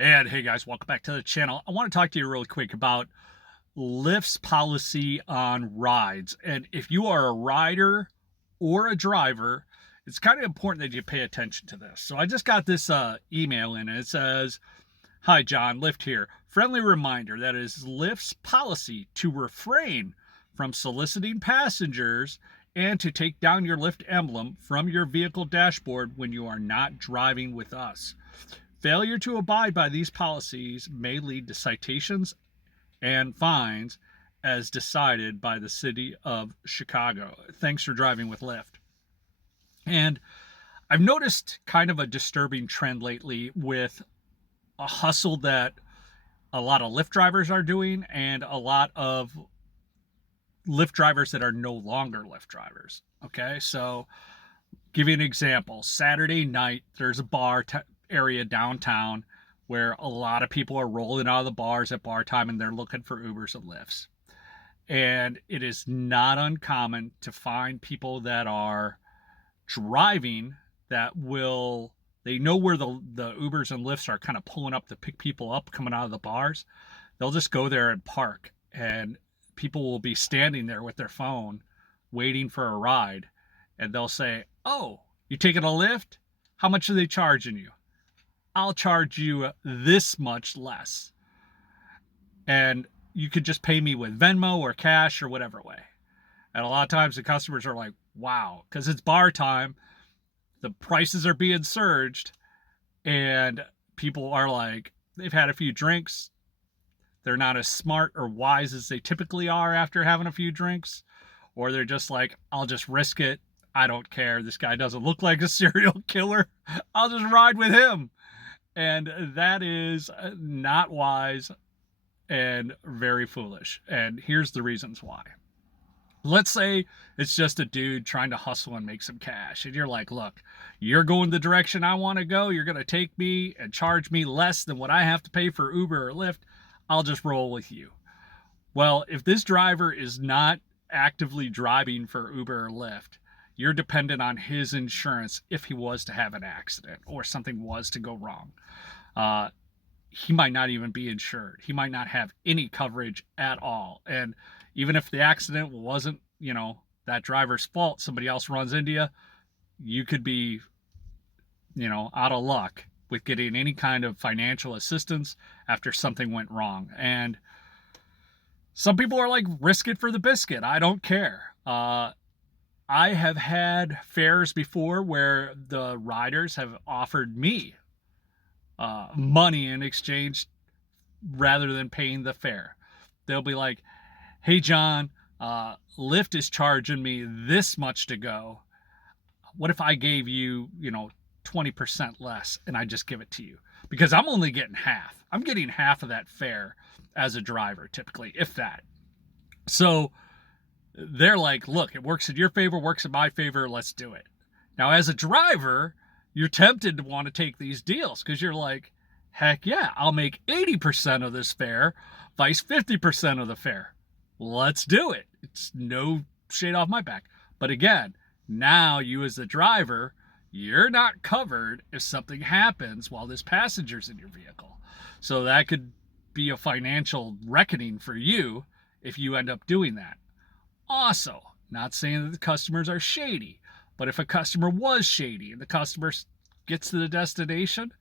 And hey guys, welcome back to the channel. I want to talk to you really quick about Lyft's policy on rides. And if you are a rider or a driver, it's kind of important that you pay attention to this. So I just got this email in and it says, "Hi John, Lyft here. Friendly reminder that it is Lyft's policy to refrain from soliciting passengers and to take down your Lyft emblem from your vehicle dashboard when you are not driving with us. Failure to abide by these policies may lead to citations and fines as decided by the city of Chicago. Thanks for driving with Lyft." And I've noticed kind of a disturbing trend lately with a hustle that a lot of Lyft drivers are doing and a lot of Lyft drivers that are no longer Lyft drivers. Okay, so give you an example. Saturday night, there's a area downtown where a lot of people are rolling out of the bars at bar time and they're looking for Ubers and Lyfts. And it is not uncommon to find people that are driving that they know where the Ubers and Lyfts are kind of pulling up to pick people up coming out of the bars. They'll just go there and park, and people will be standing there with their phone waiting for a ride, and they'll say, "Oh, you taking a Lyft? How much are they charging you? I'll charge you this much less. And you could just pay me with Venmo or cash or whatever way." And a lot of times the customers are like, wow, because it's bar time. The prices are being surged. And people are like, they've had a few drinks. They're not as smart or wise as they typically are after having a few drinks. Or they're just like, I'll just risk it. I don't care. This guy doesn't look like a serial killer. I'll just ride with him. And that is not wise and very foolish. And here's the reasons why. Let's say it's just a dude trying to hustle and make some cash. And you're like, look, you're going the direction I want to go. You're going to take me and charge me less than what I have to pay for Uber or Lyft. I'll just roll with you. Well, if this driver is not actively driving for Uber or Lyft, you're dependent on his insurance if he was to have an accident or something was to go wrong. He might not even be insured. He might not have any coverage at all. And even if the accident wasn't, that driver's fault, somebody else runs into you, you could be, out of luck with getting any kind of financial assistance after something went wrong. And some people are like, risk it for the biscuit. I don't care. I have had fares before where the riders have offered me money in exchange rather than paying the fare. They'll be like, "Hey John, Lyft is charging me this much to go. What if I gave you 20% less and I just give it to you?" Because I'm only getting half. I'm getting half of that fare as a driver typically, if that. So they're like, look, it works in your favor, works in my favor, let's do it. Now as a driver, you're tempted to want to take these deals because you're like, heck yeah, I'll make 80% of this fare, vice 50% of the fare. Let's do it. It's no shade off my back. But again, now you as the driver, you're not covered if something happens while this passenger's in your vehicle. So that could be a financial reckoning for you if you end up doing that. Also, not saying that the customers are shady, but if a customer was shady and the customer gets to the destination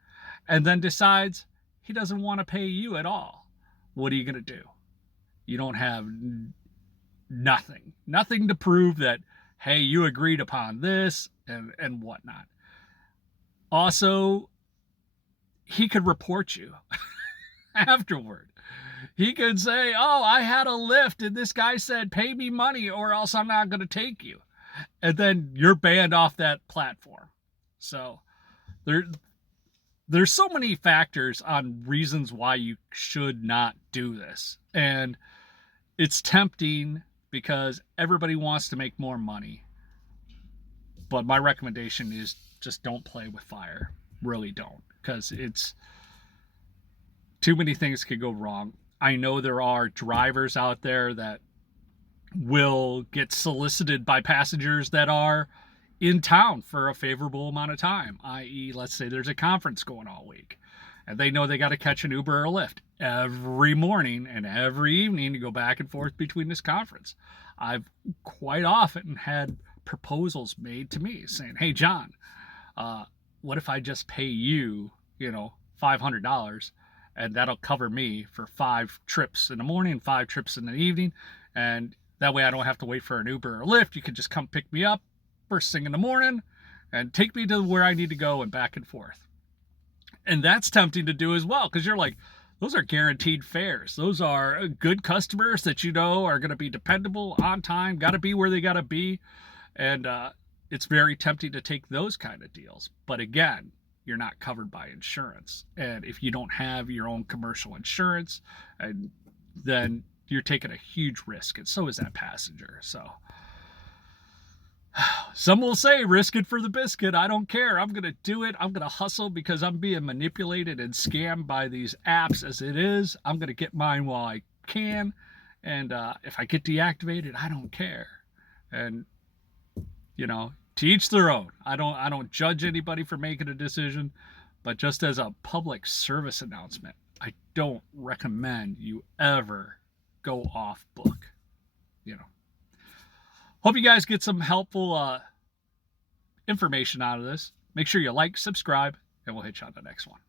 and then decides he doesn't want to pay you at all, what are you going to do? You don't have nothing to prove that, hey, you agreed upon this and whatnot. Also, he could report you afterward. He could say, "Oh, I had a Lyft and this guy said pay me money or else I'm not going to take you." And then you're banned off that platform. So there's so many factors on reasons why you should not do this. And it's tempting because everybody wants to make more money. But my recommendation is just don't play with fire. Really don't. Because it's too many things could go wrong. I know there are drivers out there that will get solicited by passengers that are in town for a favorable amount of time, i.e., let's say there's a conference going all week and they know they got to catch an Uber or a Lyft every morning and every evening to go back and forth between this conference. I've quite often had proposals made to me saying, hey, John, what if I just pay you, $500, and that'll cover me for 5 trips in the morning, 5 trips in the evening, and that way I don't have to wait for an Uber or Lyft. You can just come pick me up first thing in the morning and take me to where I need to go and back and forth. And that's tempting to do as well, because you're like, those are guaranteed fares. Those are good customers that are going to be dependable, on time, got to be where they got to be. And it's very tempting to take those kind of deals. But again, you're not covered by insurance. And if you don't have your own commercial insurance, and then you're taking a huge risk. And so is that passenger. So some will say risk it for the biscuit. I don't care. I'm going to do it. I'm going to hustle because I'm being manipulated and scammed by these apps as it is. I'm going to get mine while I can. And if I get deactivated, I don't care. And, to each their own. I don't judge anybody for making a decision, but just as a public service announcement, I don't recommend you ever go off book. Hope you guys get some helpful information out of this. Make sure you like, subscribe, and we'll hit you on the next one.